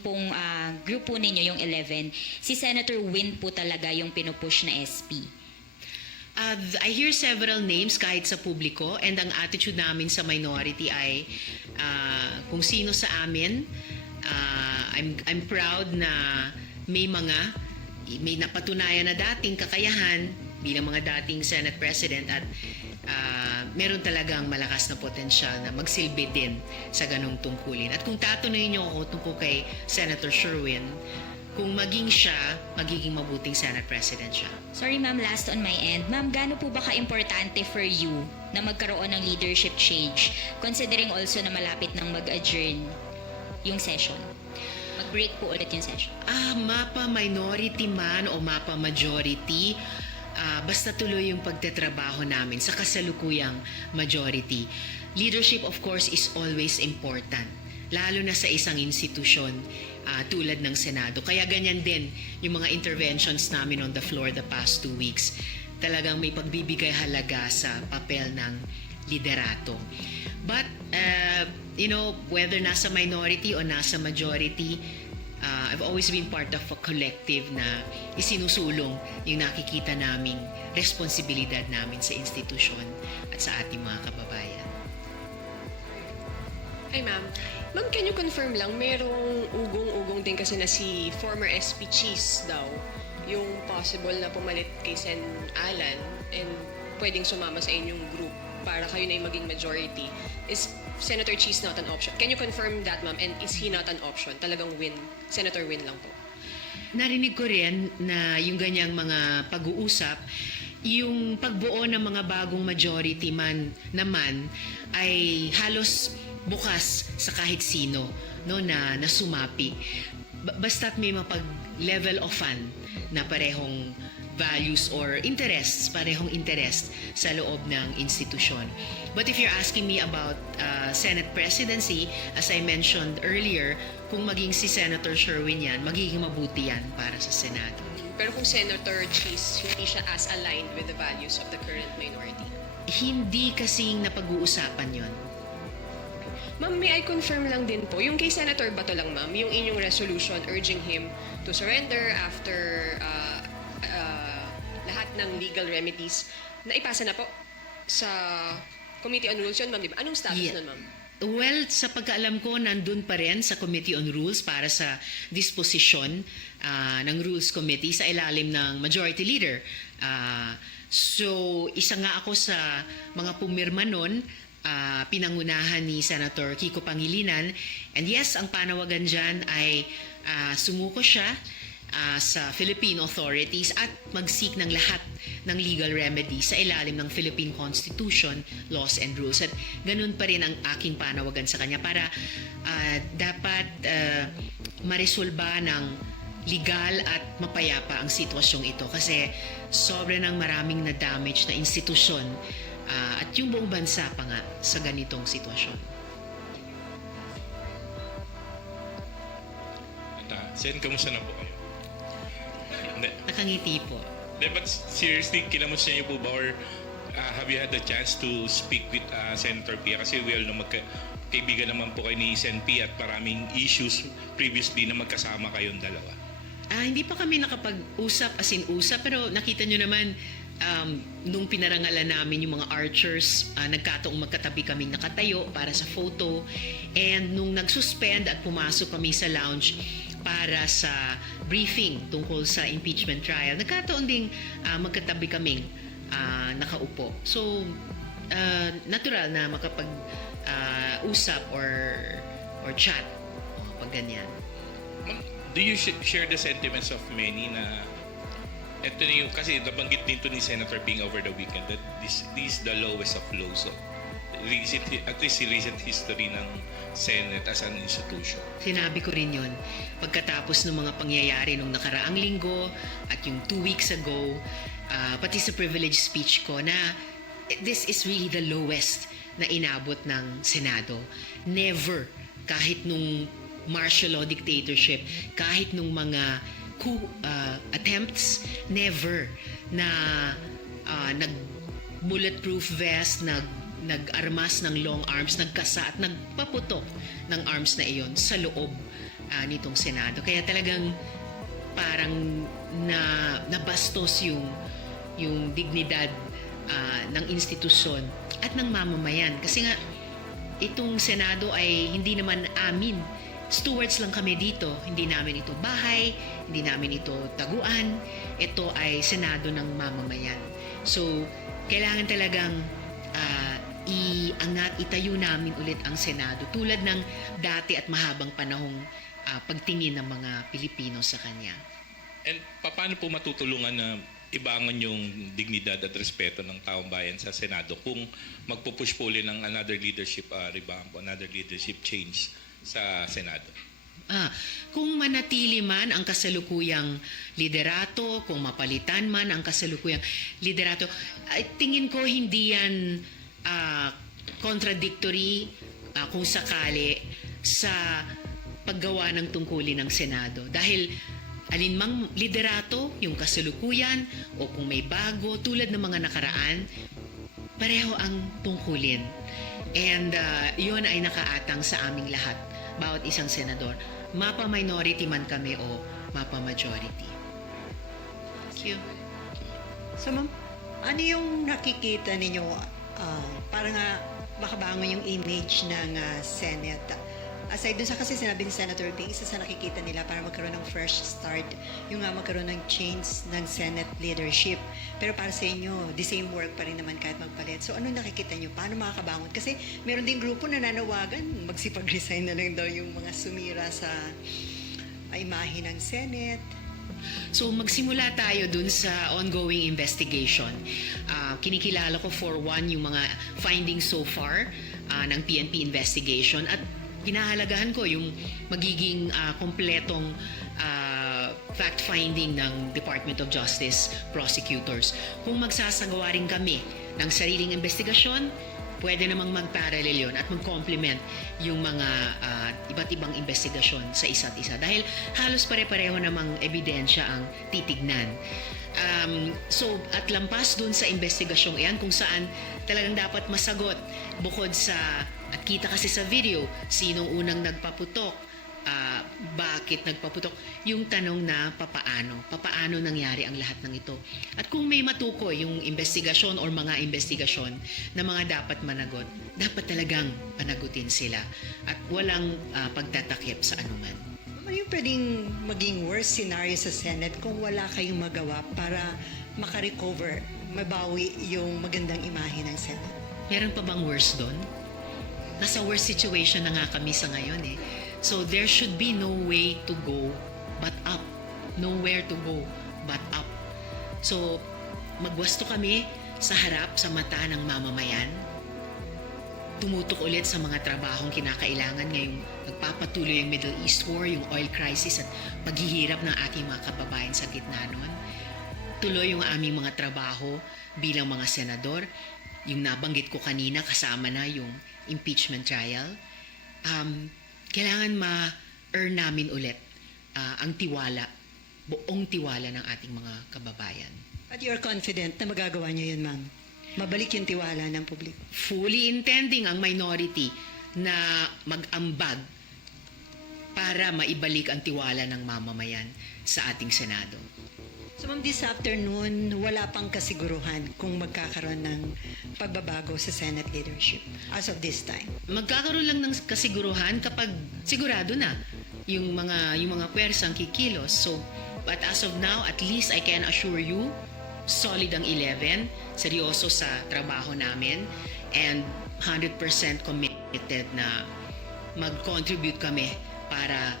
pong grupo ninyo, yung 11, si Senator Win po talaga yung pinupush na SP. I hear several names kahit sa publiko, and ang attitude namin sa minority ay kung sino sa amin. I'm proud na may napatunayan na dating kakayahan bilang mga dating Senate President at meron talagang malakas na potensyal na magsilbi din sa ganong tungkulin. At kung tatanungin niyo ako tungkol kay Senator Sherwin, kung maging siya, magiging mabuting Senate President siya. Sorry ma'am, last on my end. Ma'am, gaano po ba ka-importante for you na magkaroon ng leadership change considering also na malapit nang mag-adjourn yung session? Mag-break po ulit yung session. Mapa minority man o mapa majority, basta tuloy yung pagtatrabaho namin sa kasalukuyang majority. Leadership of course is always important, lalo na sa isang institusyon tulad ng Senado. Kaya ganyan din yung mga interventions namin on the floor the past 2 weeks. Talagang may pagbibigay halaga sa papel ng liderato. But, whether nasa minority o nasa majority, I've always been part of a collective na isinusulong yung nakikita naming responsibilidad namin sa institusyon at sa ating mga kababayan. Hi ma'am. Ma'am, can you confirm lang, merong ugong-ugong din kasi na si former SP Cheese daw, yung possible na pumalit kay Sen Alan and pwedeng sumama sa inyong group para kayo na yung maging majority. Is Senator Cheese not an option? Can you confirm that, ma'am? And is he not an option? Talagang Win, Senator Win lang po. Narinig ko rin na yung ganyang mga pag-uusap, yung pagbuo ng mga bagong majority man naman ay halos bukas sa kahit sino na sumapi. Basta't may mapag-level of fun na parehong values or interests, parehong interest sa loob ng institusyon. But if you're asking me about Senate presidency, as I mentioned earlier, kung maging si Senator Sherwin yan, magiging mabuti yan para sa Senado. Pero kung Senator Cheese, hindi siya as aligned with the values of the current minority. Hindi kasing napag-uusapan yon. Ma'am, may I confirm lang din po, yung kay Senator Bato lang ma'am, yung inyong resolution urging him to surrender after lahat ng legal remedies, naipasa na po sa Committee on Rules yun, ma'am, di ba? Anong status nun, ma'am? Well, sa pagkaalam ko, nandun pa rin sa Committee on Rules para sa disposisyon ng Rules Committee sa ilalim ng Majority Leader. So, isa nga ako sa mga pumirma nun, pinangunahan ni Senator Kiko Pangilinan. And yes, ang panawagan dyan ay sumuko siya sa Philippine authorities at mag-seek ng lahat ng legal remedy sa ilalim ng Philippine Constitution, laws and rules. At ganun pa rin ang aking panawagan sa kanya para dapat maresolba ng legal at mapayapa ang sitwasyong ito kasi sobra ng maraming na-damage na institusyon at yung buong bansa pa nga sa ganitong sitwasyon. Sen, kamusta na po kayo? Nakangiti po. But seriously, kinamusta niyo po ba or have you had the chance to speak with Senator Pia? Kasi we all know kaibigan naman po kayo ni Sen Pia at maraming issues previously na magkasama kayong dalawa. Hindi pa kami nakapag-usap as in usap, pero nakita nyo naman nung pinarangalan namin yung mga archers, nagkataong magkatabi kaming nakatayo para sa photo, and nung nag-suspend at pumasok kami sa lounge para sa briefing tungkol sa impeachment trial, nagkataon ding magkatabi kaming nakaupo. So, natural na makapag-usap or chat pag ganyan. Do you share the sentiments of many na ito na yung, kasi nabanggit din to ni Senator Ping over the weekend that this is the lowest of lows of at least recent history ng Senate as an institution. Sinabi ko rin yun pagkatapos ng mga pangyayari nung nakaraang linggo at yung 2 weeks ago, pati sa privilege speech ko na this is really the lowest na inabot ng Senado. Never, kahit nung martial law dictatorship, kahit nung mga coup attempts, never na nag-bulletproof vest, nag-armas ng long arms, nagkasa at nagpaputok ng arms na iyon sa loob nitong Senado. Kaya talagang parang nabastos yung dignidad ng institusyon at ng mamamayan. Kasi nga, itong Senado ay hindi naman amin. Stewards lang kami dito. Hindi namin ito bahay, hindi namin ito taguan. Ito ay Senado ng mamamayan. So, kailangan talagang itayo namin ulit ang Senado tulad ng dati at mahabang panahong pagtingin ng mga Pilipino sa kanya. And paano po matutulungan na ibangon yung dignidad at respeto ng taong bayan sa Senado kung magpupush po ulit ng another leadership revamp, another leadership change sa Senado? Kung manatili man ang kasalukuyang liderato, kung mapalitan man ang kasalukuyang liderato, tingin ko hindi yan contradictory kung sakali sa paggawa ng tungkulin ng Senado. Dahil alinmang liderato, yung kasalukuyan, o kung may bago, tulad ng mga nakaraan, pareho ang tungkulin. And yun ay nakaatang sa aming lahat, bawat isang senador. Mapa-minority man kami o mapa-majority. Thank you. So ma'am, ano yung nakikita ninyo para nga makabangon yung image ng Senate? Aside dun sa kasi sinabi ni Senator Ping, isa sa nakikita nila para magkaroon ng fresh start, yung magkaroon ng change ng Senate leadership. Pero para sa inyo, the same work pa rin naman kahit magpalit. So ano nakikita nyo? Paano makakabangon? Kasi meron din grupo na nanawagan, magsipag-resign na lang daw yung mga sumira sa imahe ng Senate. So magsimula tayo dun sa ongoing investigation. Kinikilala ko for one yung mga findings so far ng PNP investigation at pinahalagahan ko yung magiging kompletong fact-finding ng Department of Justice prosecutors. Kung magsasagawa rin kami ng sariling investigasyon, pwede namang mag-parallel yun at mag-complement yung mga iba't ibang investigasyon sa isa't isa. Dahil halos pare-pareho namang ebidensya ang titignan. So, at lampas dun sa investigasyong iyan kung saan talagang dapat masagot bukod sa, at kita kasi sa video, sinong unang nagpaputok, bakit nagpaputok, yung tanong na papaano nangyari ang lahat ng ito. At kung may matukoy yung investigasyon or mga investigasyon na mga dapat managot, dapat talagang panagutin sila at walang pagtatakip sa anuman. Ano yung pwedeng maging worst scenario sa Senate kung wala kayong magawa para makarecover, mabawi yung magandang imahe ng Senate? Meron pa bang worse doon? Nasa worst situation na nga kami sa ngayon eh. So there should be no way to go but up. Nowhere to go but up. So magwasto kami sa harap, sa mata ng mamamayan. Tumutok ulit sa mga trabahong kinakailangan ngayong nagpapatuloy yung Middle East War, yung oil crisis at paghihirap ng aking mga kababayan sa gitna nun. Tuloy yung aming mga trabaho bilang mga senador. Yung nabanggit ko kanina, kasama na yung impeachment trial. Kailangan ma-earn namin ulit ang tiwala, buong tiwala ng ating mga kababayan. At you're confident na magagawa niyo yun, ma'am? Mabalik yung tiwala ng publiko? Fully intending ang minority na mag-ambag para maibalik ang tiwala ng mamamayan sa ating Senado. So ma'am, this afternoon, wala pang kasiguruhan kung magkakaroon ng pagbabago sa Senate leadership as of this time. Magkakaroon lang ng kasiguruhan kapag sigurado na yung mga pwersang kikilos. So, but as of now, at least I can assure you, solid ang 11, seryoso sa trabaho namin, and 100% committed na mag-contribute kami para